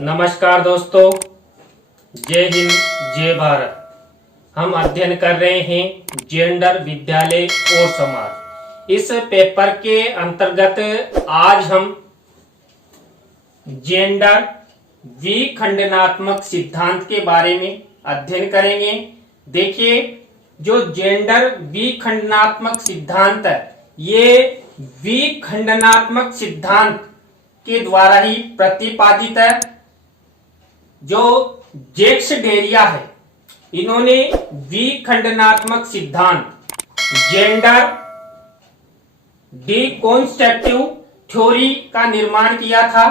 नमस्कार दोस्तों, जय हिंद जय भारत। हम अध्ययन कर रहे हैं जेंडर, विद्यालय और समाज। इस पेपर के अंतर्गत आज हम जेंडर विखंडनात्मक सिद्धांत के बारे में अध्ययन करेंगे। देखिए, जो जेंडर विखंडनात्मक सिद्धांत है, ये विखंडनात्मक सिद्धांत के द्वारा ही प्रतिपादित है। जो जैक्स डेरिया है, इन्होंने विखंडनात्मक सिद्धांत जेंडर डिकॉन्स्ट्रक्टिव थ्योरी का निर्माण किया था।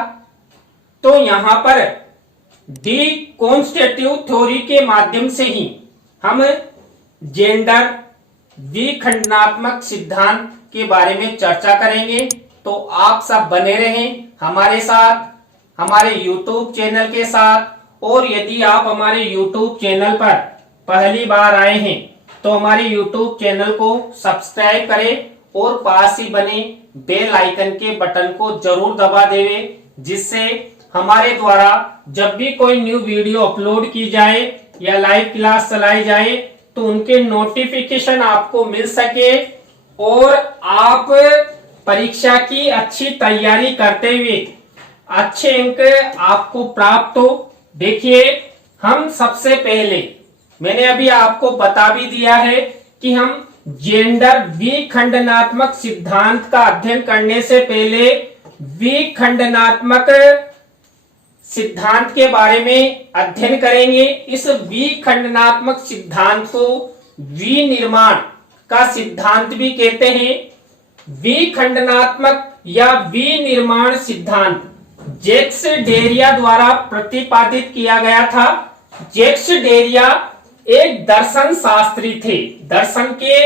तो यहां पर डिकॉन्स्ट्रक्टिव थ्योरी के माध्यम से ही हम जेंडर विखंडनात्मक सिद्धांत के बारे में चर्चा करेंगे। तो आप सब बने रहें हमारे साथ, हमारे YouTube चैनल के साथ। और यदि आप हमारे YouTube चैनल पर पहली बार आए हैं तो हमारे YouTube चैनल को सब्सक्राइब करें और पास ही बने बेल आइकन के बटन को जरूर दबा देवें, जिससे हमारे द्वारा जब भी कोई न्यू वीडियो अपलोड की जाए या लाइव क्लास चलाई जाए तो उनके नोटिफिकेशन आपको मिल सके और आप परीक्षा की अच्छी तैयारी करते हुए अच्छे अंक आपको प्राप्त हो। देखिए, हम सबसे पहले, मैंने अभी आपको बता भी दिया है कि हम जेंडर विखंडनात्मक सिद्धांत का अध्ययन करने से पहले विखंडनात्मक सिद्धांत के बारे में अध्ययन करेंगे। इस विखंडनात्मक सिद्धांत को विनिर्माण का सिद्धांत भी कहते हैं। विखंडनात्मक या विनिर्माण सिद्धांत जैक्स डेरिया द्वारा प्रतिपादित किया गया था। जैक्स डेरिया एक दर्शन शास्त्री थे। दर्शन के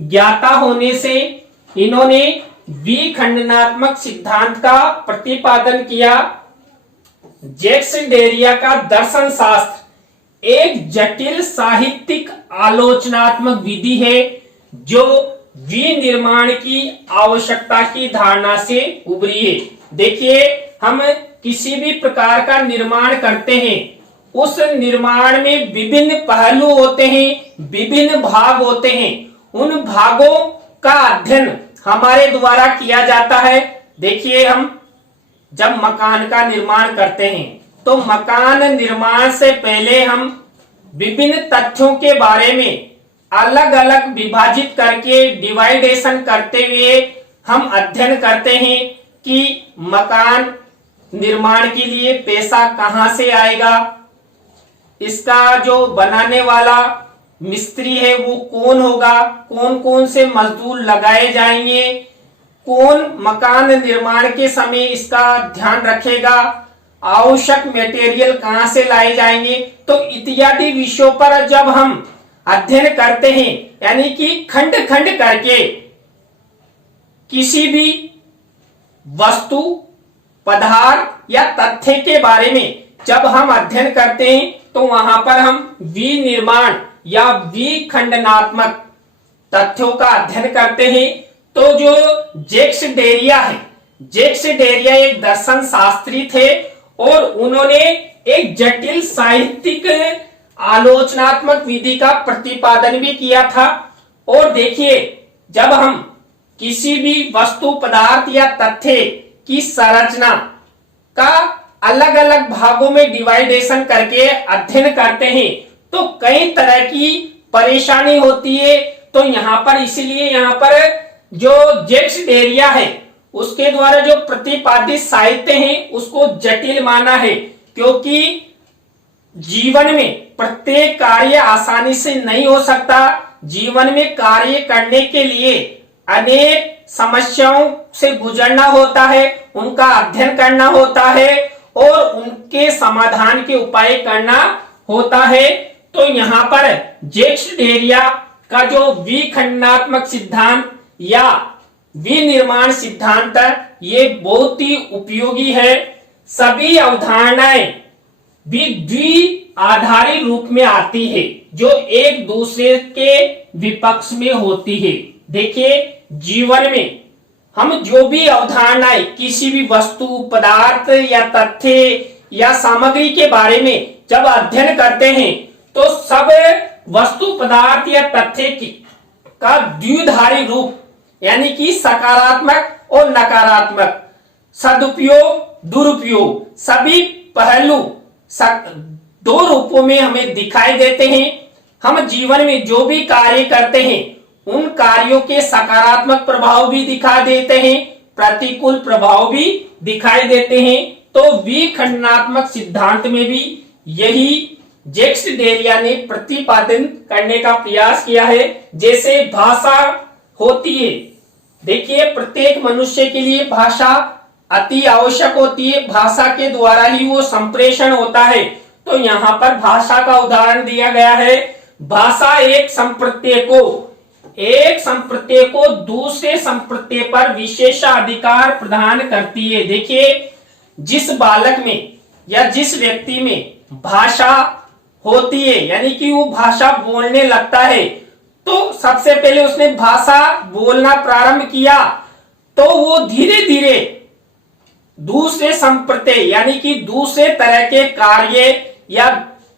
ज्ञाता होने से इन्होंने विखंडनात्मक सिद्धांत का प्रतिपादन किया। जैक्स डेरिया का दर्शन शास्त्र एक जटिल साहित्यिक आलोचनात्मक विधि है जो विनिर्माण की आवश्यकता की धारणा से उभरी है। देखिए, हम किसी भी प्रकार का निर्माण करते हैं, उस निर्माण में विभिन्न पहलू होते हैं, विभिन्न भाग होते हैं। उन भागों का अध्ययन हमारे द्वारा किया जाता है। देखिए, हम जब मकान का निर्माण करते हैं तो मकान निर्माण से पहले हम विभिन्न तथ्यों के बारे में अलग अलग विभाजित करके डिवाइडेशन करते हुए हम अध्ययन करते हैं कि मकान निर्माण के लिए पैसा कहां से आएगा, इसका जो बनाने वाला मिस्त्री है वो कौन होगा, कौन कौन से मजदूर लगाए जाएंगे, कौन मकान निर्माण के समय इसका ध्यान रखेगा, आवश्यक मटेरियल कहां से लाए जाएंगे। तो इत्यादि विषयों पर जब हम अध्ययन करते हैं, यानी कि खंड खंड करके किसी भी वस्तु, पदार्थ या तथ्य के बारे में जब हम अध्ययन करते हैं तो वहां पर हम विनिर्माण या विखंडनात्मक तथ्यों का अध्ययन करते हैं। तो जो जैक्स डेरिया है, जैक्स डेरिया एक दर्शन शास्त्री थे और उन्होंने एक जटिल साहित्यिक आलोचनात्मक विधि का प्रतिपादन भी किया था। और देखिए, जब हम किसी भी वस्तु, पदार्थ या तथ्य की संरचना का अलग अलग भागों में डिवाइडेशन करके अध्ययन करते हैं तो कई तरह की परेशानी होती है। तो यहां पर, इसलिए यहां पर जो जैक्स डेरिया है उसके द्वारा जो प्रतिपादित साहित्य है उसको जटिल माना है, क्योंकि जीवन में प्रत्येक कार्य आसानी से नहीं हो सकता। जीवन में कार्य करने के लिए अनेक समस्याओं से गुजरना होता है, उनका अध्ययन करना होता है और उनके समाधान के उपाय करना होता है। तो यहाँ पर जैक्स डेरिया का जो विखंडनात्मक सिद्धांत या विनिर्माण सिद्धांत है, ये बहुत ही उपयोगी है। सभी अवधारणाएं भी द्विआधारी रूप में आती है जो एक दूसरे के विपक्ष में होती है। देखिए, जीवन में हम जो भी अवधारणाएं किसी भी वस्तु, पदार्थ या तथ्य या सामग्री के बारे में जब अध्ययन करते हैं तो सब वस्तु पदार्थ या तथ्य का द्विधारी रूप यानी कि सकारात्मक और नकारात्मक, सदुपयोग दुरुपयोग सभी पहलू दो रूपों में हमें दिखाई देते हैं। हम जीवन में जो भी कार्य करते हैं उन कार्यों के सकारात्मक प्रभाव भी दिखा देते हैं, प्रतिकूल प्रभाव भी दिखाई देते हैं। तो विखंडनात्मक सिद्धांत में भी यही जैक्स डेरिया ने प्रतिपादन करने का प्रयास किया है। जैसे भाषा होती है, देखिए प्रत्येक मनुष्य के लिए भाषा अति आवश्यक होती है, भाषा के द्वारा ही वो संप्रेषण होता है। तो यहाँ पर भाषा का उदाहरण दिया गया है। भाषा एक संप्रत्यय को दूसरे संप्रत्यय पर विशेषाधिकार प्रदान करती है। देखिए जिस बालक में या जिस व्यक्ति में भाषा होती है यानी कि वो भाषा बोलने लगता है, तो सबसे पहले उसने भाषा बोलना प्रारंभ किया तो वो धीरे धीरे दूसरे संप्रत्यय यानी कि दूसरे तरह के कार्य या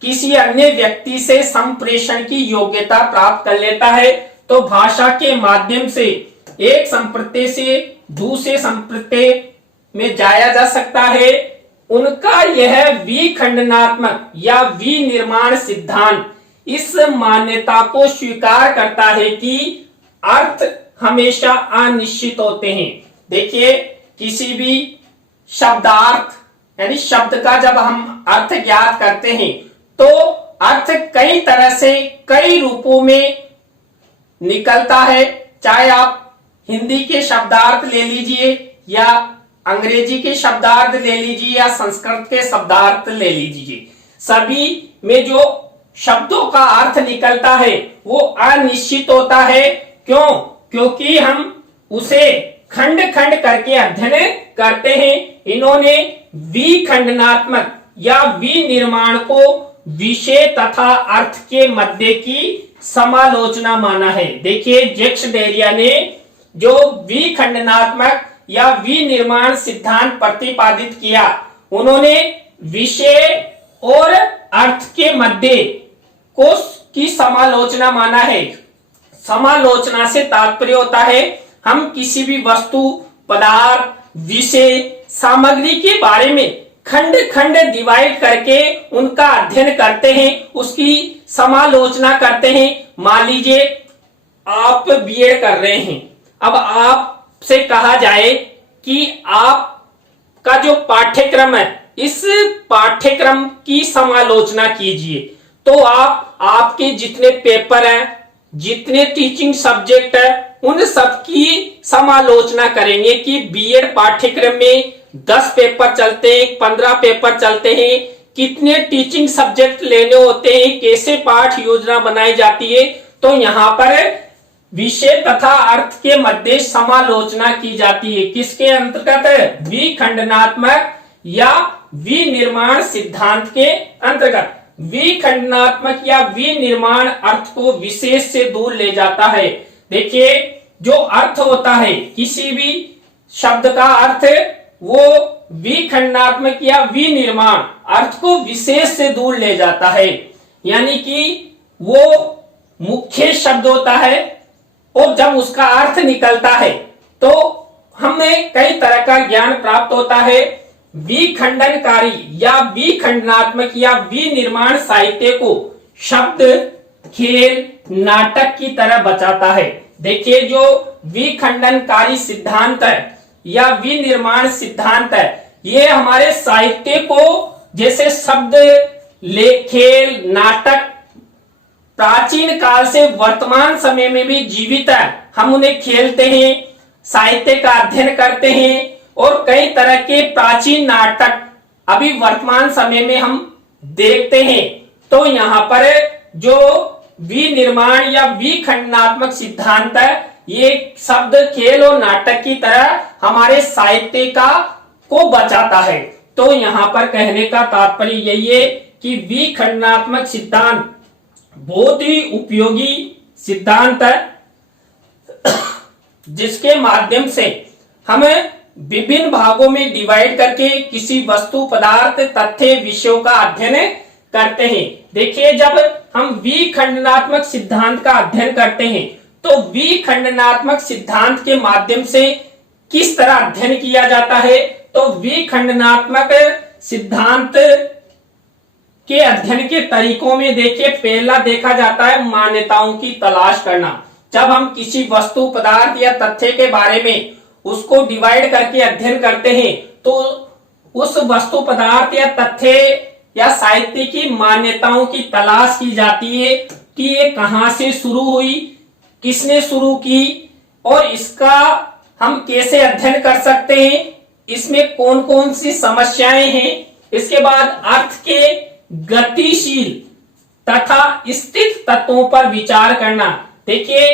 किसी अन्य व्यक्ति से संप्रेषण की योग्यता प्राप्त कर लेता है। तो भाषा के माध्यम से एक संप्रत्यय से दूसरे संप्रत्यय में जाया जा सकता है। उनका यह विखंडनात्मक या विनिर्माण सिद्धांत इस मान्यता को स्वीकार करता है कि अर्थ हमेशा अनिश्चित होते हैं। देखिए किसी भी शब्दार्थ यानी शब्द का जब हम अर्थ ज्ञात करते हैं तो अर्थ कई तरह से कई रूपों में निकलता है। चाहे आप हिंदी के शब्दार्थ ले लीजिए या अंग्रेजी के शब्दार्थ ले लीजिए या संस्कृत के शब्दार्थ ले लीजिए, सभी में जो शब्दों का अर्थ निकलता है वो अनिश्चित होता है। क्यों? क्योंकि हम उसे खंड खंड करके अध्ययन करते हैं। इन्होंने विखंडनात्मक या विनिर्माण को विषय तथा अर्थ के मध्य की समालोचना माना है। देखिए जैक्स डेरिया ने जो विखंडनात्मक या विनिर्माण सिद्धांत प्रतिपादित किया, उन्होंने विषय और अर्थ के मध्य को की समालोचना माना है। समालोचना से तात्पर्य होता है हम किसी भी वस्तु पदार्थ विषय सामग्री के बारे में खंड खंड डिवाइड करके उनका अध्ययन करते हैं, उसकी समालोचना करते हैं। मान लीजिए आप बीएड कर रहे हैं, अब आपसे कहा जाए कि आपका जो पाठ्यक्रम है इस पाठ्यक्रम की समालोचना कीजिए, तो आप आपके जितने पेपर हैं, जितने टीचिंग सब्जेक्ट है, उन सब की समालोचना करेंगे कि बीएड पाठ्यक्रम में 10 पेपर चलते हैं, 15 पेपर चलते हैं, कितने टीचिंग सब्जेक्ट लेने होते हैं, कैसे पाठ योजना बनाई जाती है। तो यहाँ पर विषय तथा अर्थ के मध्य समालोचना की जाती है। किसके अंतर्गत? विखंडनात्मक या विनिर्माण सिद्धांत के अंतर्गत। विखंडनात्मक या विनिर्माण अर्थ को विशेष से दूर ले जाता है। देखिए जो अर्थ होता है किसी भी शब्द का अर्थ, वो विखंडनात्मक या विनिर्माण अर्थ को विशेष से दूर ले जाता है। यानी कि वो मुख्य शब्द होता है और जब उसका अर्थ निकलता है तो हमें कई तरह का ज्ञान प्राप्त होता है। विखंडनकारी या विखंडनात्मक या विनिर्माण साहित्य को शब्द खेल नाटक की तरह बचाता है। देखिए जो विखंडनकारी सिद्धांत है या विनिर्माण सिद्धांत है, ये हमारे साहित्य को जैसे शब्द खेल नाटक प्राचीन काल से वर्तमान समय में भी जीवित है। हम उन्हें खेलते हैं, साहित्य का अध्ययन करते हैं और कई तरह के प्राचीन नाटक अभी वर्तमान समय में हम देखते हैं। तो यहाँ पर जो विनिर्माण या विखंडनात्मक सिद्धांत है, ये शब्द खेल और नाटक की तरह हमारे साहित्य का को बचाता है। तो यहाँ पर कहने का तात्पर्य यही है कि विखंडनात्मक सिद्धांत बहुत ही उपयोगी सिद्धांत है, जिसके माध्यम से हमें विभिन्न भागों में डिवाइड करके किसी वस्तु, पदार्थ, तथ्य, विषयों का अध्ययन करते हैं। देखिए, जब हम विखंडनात्मक सिद्धांत का अध्ययन करते हैं तो विखंडनात्मक सिद्धांत के माध्यम से किस तरह अध्ययन किया जाता है, तो विखंडनात्मक सिद्धांत के अध्ययन के तरीकों में देखिए, पहला देखा जाता है मान्यताओं की तलाश करना। जब हम किसी वस्तु, पदार्थ या तथ्य के बारे में उसको डिवाइड करके अध्ययन करते हैं तो उस वस्तु, पदार्थ या तथ्य या साहित्य की मान्यताओं की तलाश की जाती है कि ये कहां से शुरू हुई, किसने शुरू की और इसका हम कैसे अध्ययन कर सकते हैं, इसमें कौन कौन सी समस्याएं हैं। इसके बाद अर्थ के गतिशील तथा स्थित तत्वों पर विचार करना। देखिए,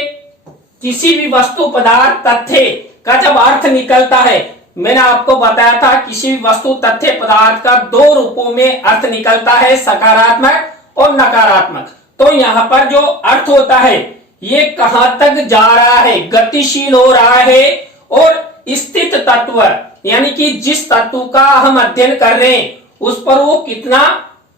किसी भी वस्तु, पदार्थ, तथ्य का जब अर्थ निकलता है, मैंने आपको बताया था किसी भी वस्तु, तथ्य, पदार्थ का दो रूपों में अर्थ निकलता है, सकारात्मक और नकारात्मक। तो यहाँ पर जो अर्थ होता है ये कहां तक जा रहा है, गतिशील हो रहा है, और स्थित तत्व यानी कि जिस तत्व का हम अध्ययन कर रहे हैं उस पर वो कितना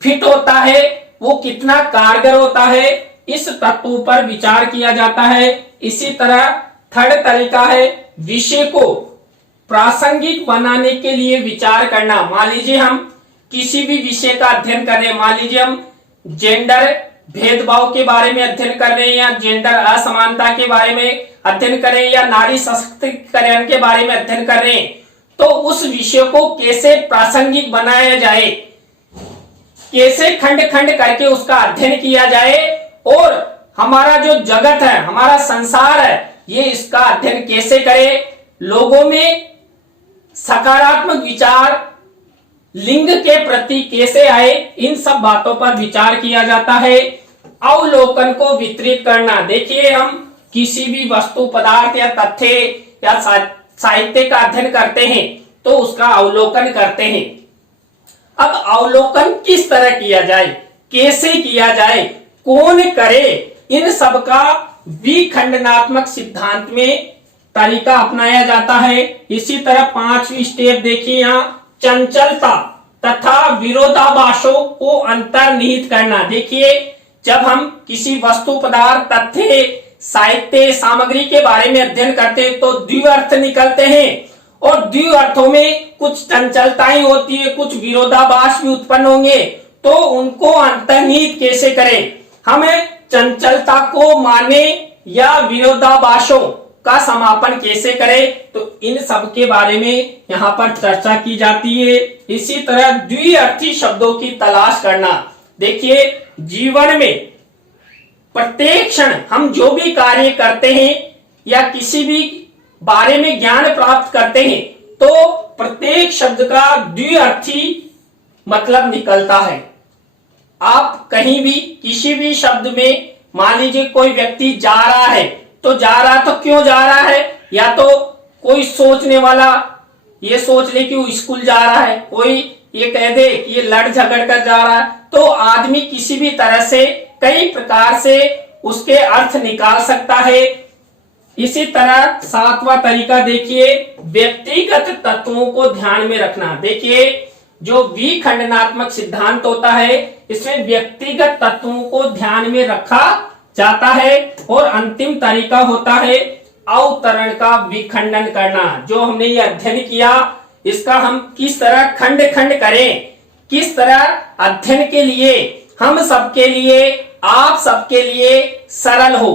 फिट होता है, वो कितना कारगर होता है, इस तत्व पर विचार किया जाता है। इसी तरह थर्ड तरीका है विषय को प्रासंगिक बनाने के लिए विचार करना। मान लीजिए हम किसी भी विषय का अध्ययन कर रहे हैं, मान लीजिए हम जेंडर भेदभाव के बारे में अध्ययन कर रहे हैं या जेंडर असमानता के बारे में अध्ययन कर रहे हैं या नारी सशक्तिकरण के बारे में अध्ययन कर रहे हैं, तो उस विषय को कैसे प्रासंगिक बनाया जाए, कैसे खंड खंड करके उसका अध्ययन किया जाए और हमारा जो जगत है, हमारा संसार है, ये इसका अध्ययन कैसे करे, लोगों में सकारात्मक विचार लिंग के प्रति कैसे आए, इन सब बातों पर विचार किया जाता है। अवलोकन को वितरित करना। देखिए, हम किसी भी वस्तु, पदार्थ या तथ्य या साहित्य का अध्ययन करते हैं तो उसका अवलोकन करते हैं। अब अवलोकन किस तरह किया जाए, कैसे किया जाए, कौन करे, इन सब का विखंडनात्मक सिद्धांत में तरीका अपनाया जाता है। इसी तरह पांचवी स्टेप देखिए, यहाँ चंचलता तथा विरोधाभासों को अंतर्निहित करना। देखिए, जब हम किसी वस्तु, पदार्थ, तथ्य, साहित्य, सामग्री के बारे में अध्ययन करते हैं तो द्विअर्थ निकलते हैं और द्विअर्थों में कुछ चंचलताएं होती है, कुछ विरोधाभास भी उत्पन्न होंगे, तो उनको अंतर्निहित कैसे करें, हमें चंचलता को माने या विरोधाभासों का समापन कैसे करें, तो इन सब के बारे में यहाँ पर चर्चा की जाती है। इसी तरह द्विअर्थी शब्दों की तलाश करना। देखिए, जीवन में प्रत्येक क्षण हम जो भी कार्य करते हैं या किसी भी बारे में ज्ञान प्राप्त करते हैं तो प्रत्येक शब्द का द्विअर्थी मतलब निकलता है। आप कहीं भी किसी भी शब्द में, मान लीजिए कोई व्यक्ति जा रहा है, तो जा रहा तो क्यों जा रहा है, या तो कोई सोचने वाला ये सोच ले कि वो स्कूल जा रहा है, कोई ये कह दे कि ये लड़ झगड़ कर जा रहा है, तो आदमी किसी भी तरह से कई प्रकार से उसके अर्थ निकाल सकता है। इसी तरह सातवां तरीका देखिए, व्यक्तिगत तत्वों को ध्यान में रखना। देखिए, जो विखंडनात्मक सिद्धांत होता है इसमें व्यक्तिगत तत्वों को ध्यान में रखा जाता है और अंतिम तरीका होता है अवतरण का विखंडन करना। जो हमने ये अध्ययन किया इसका हम किस तरह खंड खंड करें, किस तरह अध्ययन के लिए हम सबके लिए, आप सबके लिए सरल हो,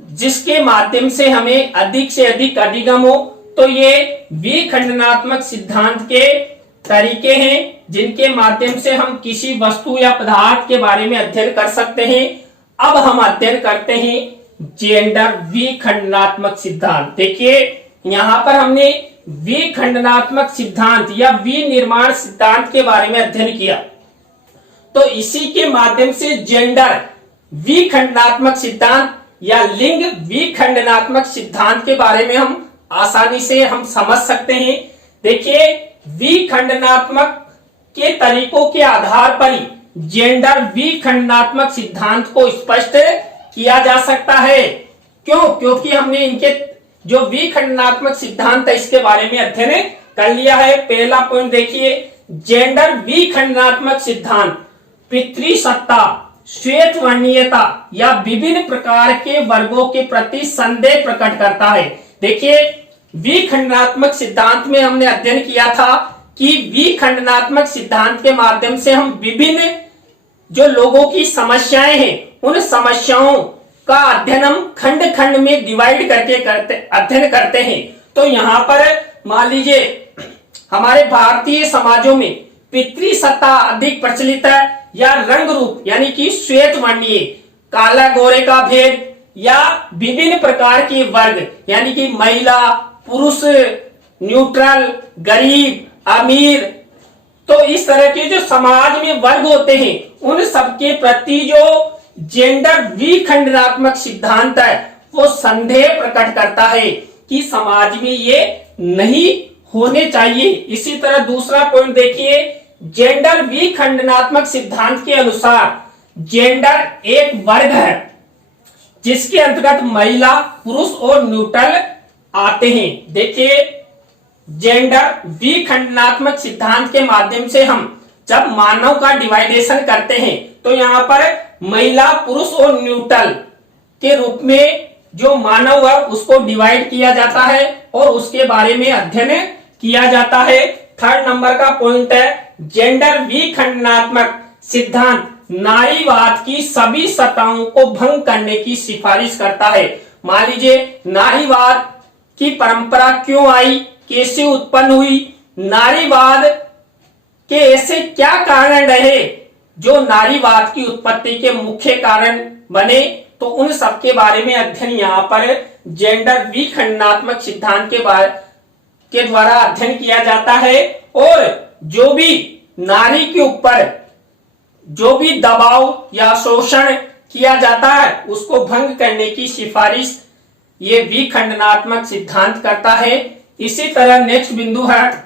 जिसके माध्यम से हमें अधिक से अधिक अधिगम हो। तो ये विखंडनात्मक सिद्धांत के तरीके हैं जिनके माध्यम से हम किसी वस्तु या पदार्थ के बारे में अध्ययन कर सकते हैं। अब हम अध्ययन करते हैं जेंडर विखंडनात्मक सिद्धांत। देखिए, यहां पर हमने विखंडनात्मक सिद्धांत या विनिर्माण सिद्धांत के बारे में अध्ययन किया, तो इसी के माध्यम से जेंडर विखंडनात्मक सिद्धांत या लिंग विखंडनात्मक सिद्धांत के बारे में हम आसानी से हम समझ सकते हैं। देखिए, विखंडनात्मक के तरीकों के आधार पर ही जेंडर विखंडनात्मक सिद्धांत को स्पष्ट किया जा सकता है। क्यों? क्योंकि हमने इनके जो विखंडनात्मक सिद्धांत है इसके बारे में अध्ययन कर लिया है। पहला पॉइंट देखिए, जेंडर विखंडनात्मक सिद्धांत पितृसत्ता, श्वेत वर्णीयता या विभिन्न प्रकार के वर्गों के प्रति संदेह प्रकट करता है। देखिए, विखंडनात्मक सिद्धांत में हमने अध्ययन किया था कि विखंडनात्मक सिद्धांत के माध्यम से हम विभिन्न जो लोगों की समस्याएं हैं उन समस्याओं का अध्ययन हम खंड खंड में डिवाइड करके अध्ययन करते हैं। तो यहाँ पर मान लीजिए हमारे भारतीय समाजों में पितृसत्ता अधिक प्रचलित है या रंग रूप यानी कि श्वेत वर्णीय, काला गोरे का भेद या विभिन्न प्रकार के वर्ग यानी कि महिला, पुरुष, न्यूट्रल, गरीब, अमीर, तो इस तरह के जो समाज में वर्ग होते हैं उन सबके प्रति जो जेंडर विखंडनात्मक सिद्धांत है वो संदेह प्रकट करता है कि समाज में ये नहीं होने चाहिए। इसी तरह दूसरा पॉइंट देखिए, जेंडर विखंडनात्मक सिद्धांत के अनुसार जेंडर एक वर्ग है जिसके अंतर्गत महिला, पुरुष और न्यूट्रल आते हैं। देखिए, जेंडर विखंडनात्मक सिद्धांत के माध्यम से हम जब मानव का डिवाइडेशन करते हैं तो यहाँ पर महिला, पुरुष और न्यूट्रल के रूप में जो मानव है उसको डिवाइड किया जाता है और उसके बारे में अध्ययन किया जाता है। थर्ड नंबर का पॉइंट है, जेंडर विखंडनात्मक सिद्धांत नारीवाद की सभी सत्ताओं को भंग करने की सिफारिश करता है। मान लीजिए नारीवाद की परंपरा क्यों आई, कैसे उत्पन्न हुई, नारीवाद के ऐसे क्या कारण रहे जो नारीवाद की उत्पत्ति के मुख्य कारण बने, तो उन सब के बारे में अध्ययन यहाँ पर जेंडर विखंडनात्मक सिद्धांत के द्वारा अध्ययन किया जाता है। और जो भी नारी के ऊपर जो भी दबाव या शोषण किया जाता है उसको भंग करने की सिफारिश ये विखंडनात्मक सिद्धांत करता है। इसी तरह नेक्स्ट बिंदु है,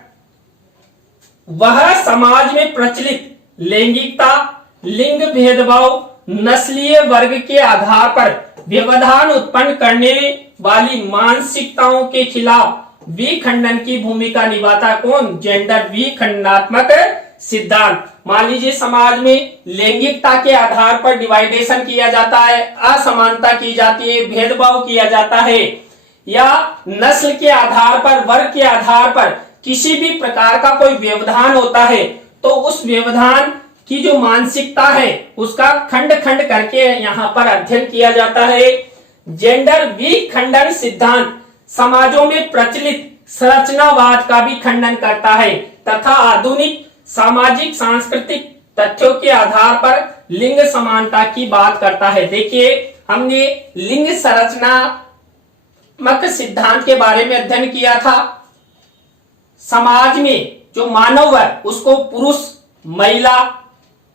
वह समाज में प्रचलित लैंगिकता, लिंग भेदभाव, नस्लीय वर्ग के आधार पर व्यवधान उत्पन्न करने वाली मानसिकताओं के खिलाफ विखंडन की भूमिका निभाता कौन, जेंडर विखंडनात्मक सिद्धांत। मान लीजिए समाज में लैंगिकता के आधार पर डिवाइडेशन किया जाता है, असमानता की जाती है, भेदभाव किया जाता है, या नस्ल के आधार पर, वर्ग के आधार पर किसी भी प्रकार का कोई व्यवधान होता है तो उस व्यवधान की जो मानसिकता है उसका खंड खंड करके यहाँ पर अध्ययन किया जाता है। जेंडर विखंडन सिद्धांत समाजों में प्रचलित संरचनावाद का भी खंडन करता है तथा आधुनिक सामाजिक सांस्कृतिक तथ्यों के आधार पर लिंग समानता की बात करता है। देखिए, हमने लिंग संरचनात्मक सिद्धांत के बारे में अध्ययन किया था। समाज में जो मानव है उसको पुरुष, महिला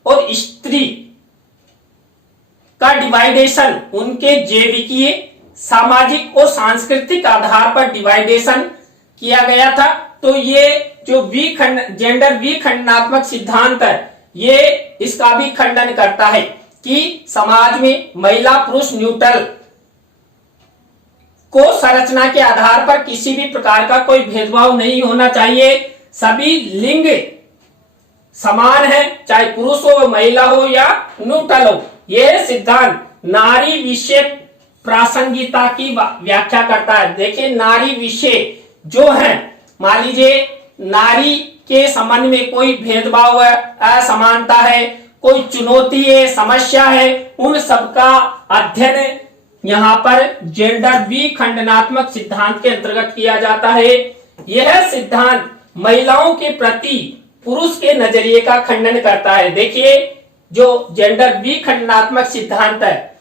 और स्त्री का डिवाइडेशन उनके जैविकीय, सामाजिक और सांस्कृतिक आधार पर डिवाइडेशन किया गया था। तो ये जो जेंडर विखंडनात्मक सिद्धांत है ये इसका भी खंडन करता है कि समाज में महिला, पुरुष, न्यूट्रल को संरचना के आधार पर किसी भी प्रकार का कोई भेदभाव नहीं होना चाहिए। सभी लिंग समान है, चाहे पुरुष हो, महिला हो या न्यूट्रल हो। यह सिद्धांत नारी विषय प्रासंगिकता की व्याख्या करता है। देखिए, नारी विषय जो है, मान लीजिए नारी के संबंध में कोई भेदभाव है, असमानता है, कोई चुनौती है, समस्या है, उन सबका अध्ययन यहाँ पर जेंडर विखंडनात्मक सिद्धांत के अंतर्गत किया जाता है। यह सिद्धांत महिलाओं के प्रति पुरुष के नजरिए का खंडन करता है। देखिए, जो जेंडर विखंडनात्मक सिद्धांत है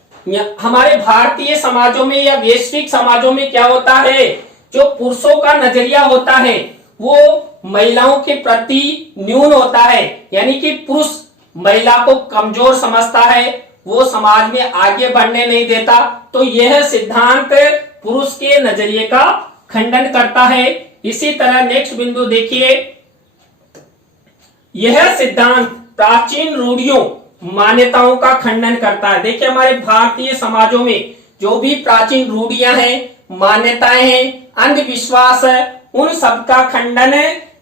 हमारे भारतीय समाजों में या वैश्विक समाजों में क्या होता है, जो पुरुषों का नजरिया होता है वो महिलाओं के प्रति न्यून होता है, यानी कि पुरुष महिला को कमजोर समझता है, वो समाज में आगे बढ़ने नहीं देता। तो यह सिद्धांत पुरुष के नजरिए का खंडन करता है। इसी तरह नेक्स्ट बिंदु देखिए, यह सिद्धांत प्राचीन रूढ़ियों, मान्यताओं का खंडन करता है। देखिए, हमारे भारतीय समाजों में जो भी प्राचीन रूढ़ियां हैं मान्यताएं हैं, अंधविश्वास है, उन सब का खंडन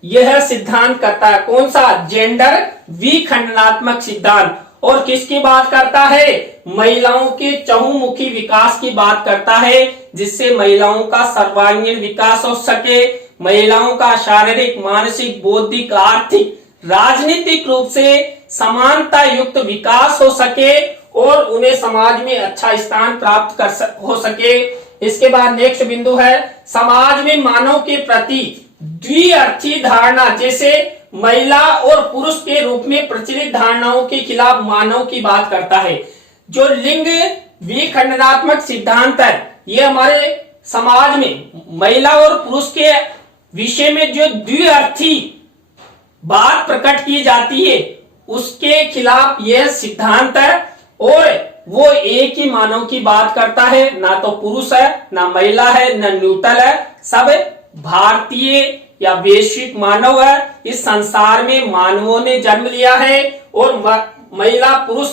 यह सिद्धांत करता है। कौन सा? जेंडर विखंडनात्मक सिद्धांत। और किसकी बात करता है? महिलाओं के चहुमुखी विकास की बात करता है, जिससे महिलाओं का सर्वांगीण विकास हो सके, महिलाओं का शारीरिक, मानसिक, बौद्धिक, आर्थिक, राजनीतिक रूप से समानता युक्त विकास हो सके और उन्हें समाज में अच्छा स्थान प्राप्त हो सके। इसके बाद नेक्स्ट बिंदु है समाज में मानव के प्रति द्विअर्थी धारणा, जैसे महिला और पुरुष के रूप में प्रचलित धारणाओं के खिलाफ मानव की बात करता है। जो लिंग विखंडनात्मक सिद्धांत है, ये हमारे समाज में महिला और पुरुष के विषय में जो द्विअर्थी बात प्रकट की जाती है, उसके खिलाफ यह सिद्धांत है। और वो एक ही मानव की बात करता है, ना तो पुरुष है, ना महिला है, ना न्यूट्रल है, सब भारतीय या वैश्विक मानव है। इस संसार में मानवों ने जन्म लिया है और महिला, पुरुष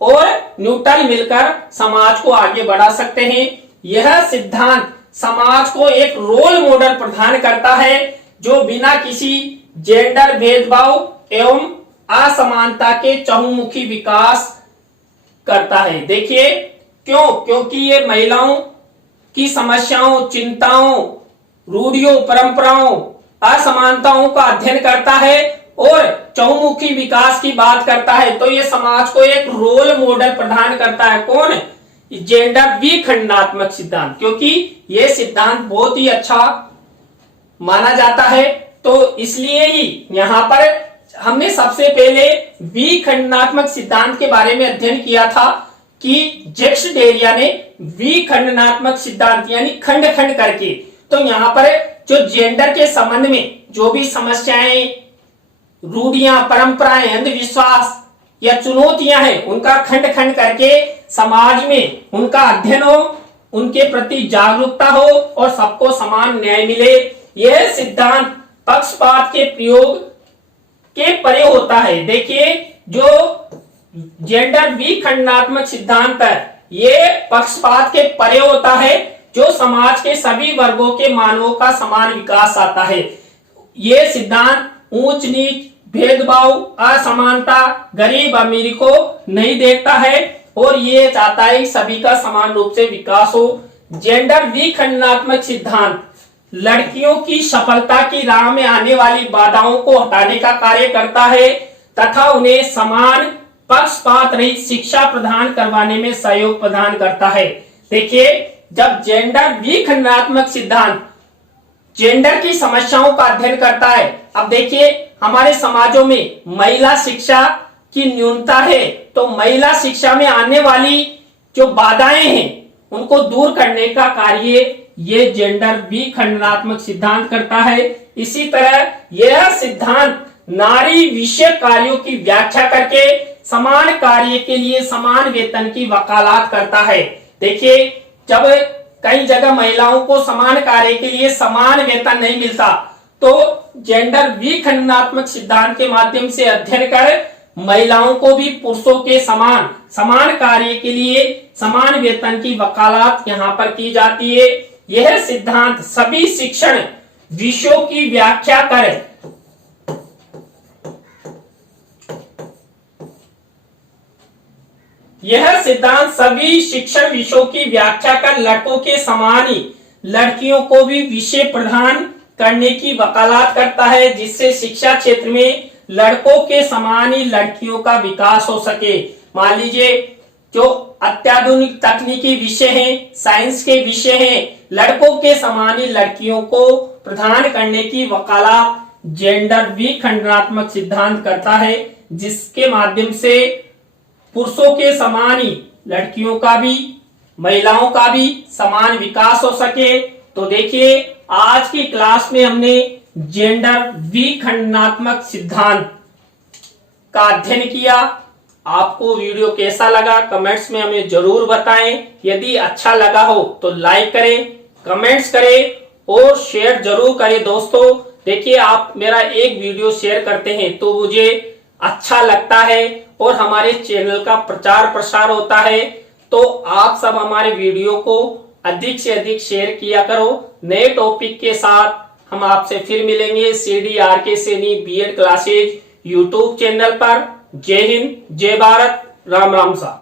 और न्यूट्रल मिलकर समाज को आगे बढ़ा सकते हैं। यह सिद्धांत समाज को एक रोल मॉडल प्रदान करता है, जो बिना किसी जेंडर भेदभाव एवं असमानता के चहुमुखी विकास करता है। देखिए क्यों? क्योंकि ये महिलाओं की समस्याओं, चिंताओं, रूढ़ियों, परंपराओं, असमानताओं का अध्ययन करता है और चहुमुखी विकास की बात करता है। तो ये समाज को एक रोल मॉडल प्रदान करता है। कौन? जेंडर विखंडनात्मक सिद्धांत, क्योंकि ये सिद्धांत बहुत ही अच्छा माना जाता है। तो इसलिए ही यहाँ पर हमने सबसे पहले विखंडनात्मक सिद्धांत के बारे में अध्ययन किया था कि जैक्स डेरिया ने विखंडनात्मक सिद्धांत यानी खंड खंड करके, तो यहाँ पर जो जेंडर के संबंध में जो भी समस्याएं, रूढ़ियां, परंपराएं, अंधविश्वास या चुनौतियां हैं, उनका खंड खंड करके समाज में उनका अध्ययन हो, उनके प्रति जागरूकता हो और सबको समान न्याय मिले। यह सिद्धांत पक्षपात के प्रयोग के परे होता है। देखिए जो जेंडर विखंडनात्मक सिद्धांत है, ये पक्षपात के परे होता है, जो समाज के सभी वर्गों के मानवों का समान विकास आता है। ये सिद्धांत ऊंच नीच, भेदभाव, असमानता, गरीब अमीरी को नहीं देखता है और ये चाहता है सभी का समान रूप से विकास हो। जेंडर विखंडनात्मक सिद्धांत लड़कियों की सफलता की राह में आने वाली बाधाओं को हटाने का कार्य करता है तथा उन्हें समान पक्षपात रहित शिक्षा प्रदान करवाने में सहयोग प्रदान करता है। देखिए जब जेंडर विखंडनात्मक सिद्धांत जेंडर की समस्याओं का अध्ययन करता है, अब देखिए हमारे समाजों में महिला शिक्षा की न्यूनता है, तो महिला शिक्षा में आने वाली जो बाधाएं हैं उनको दूर करने का कार्य ये जेंडर विखंडनात्मक सिद्धांत करता है। इसी तरह यह सिद्धांत नारी विषय कार्यों की व्याख्या करके समान कार्य के लिए समान वेतन की वकालत करता है। देखिए जब कई जगह महिलाओं को समान कार्य के लिए समान वेतन नहीं मिलता, तो जेंडर विखंडनात्मक सिद्धांत के माध्यम से अध्ययन कर महिलाओं को भी पुरुषों के समान कार्य के लिए समान वेतन की वकालत यहाँ पर की जाती है। यह सिद्धांत सभी शिक्षण विषयों की व्याख्या करे। यह सिद्धांत सभी शिक्षण विषयों की व्याख्या कर लड़कों के समान ही लड़कियों को भी विषय प्रदान करने की वकालत करता है, जिससे शिक्षा क्षेत्र में लड़कों के समान ही लड़कियों का विकास हो सके। मान लीजिए जो अत्याधुनिक तकनीकी विषय हैं, साइंस के विषय हैं, लड़कों के समान ही लड़कियों को प्रदान करने की वकालत जेंडर विखंडनात्मक सिद्धांत करता है, जिसके माध्यम से पुरुषों के समान ही लड़कियों का भी महिलाओं का भी समान विकास हो सके। तो देखिए आज की क्लास में हमने जेंडर विखंडनात्मक सिद्धांत का अध्ययन किया। आपको वीडियो कैसा लगा कमेंट्स में हमें जरूर बताएं। यदि अच्छा लगा हो तो लाइक करें, कमेंट्स करें और शेयर जरूर करें। दोस्तों देखिए आप मेरा एक वीडियो शेयर करते हैं तो मुझे अच्छा लगता है और हमारे चैनल का प्रचार प्रसार होता है। तो आप सब हमारे वीडियो को अधिक से अधिक शेयर किया करो। नए टॉपिक के साथ हम आपसे फिर मिलेंगे CDRK Saini BEd classes YouTube channel पर। जय हिंद, जय भारत, राम राम सा।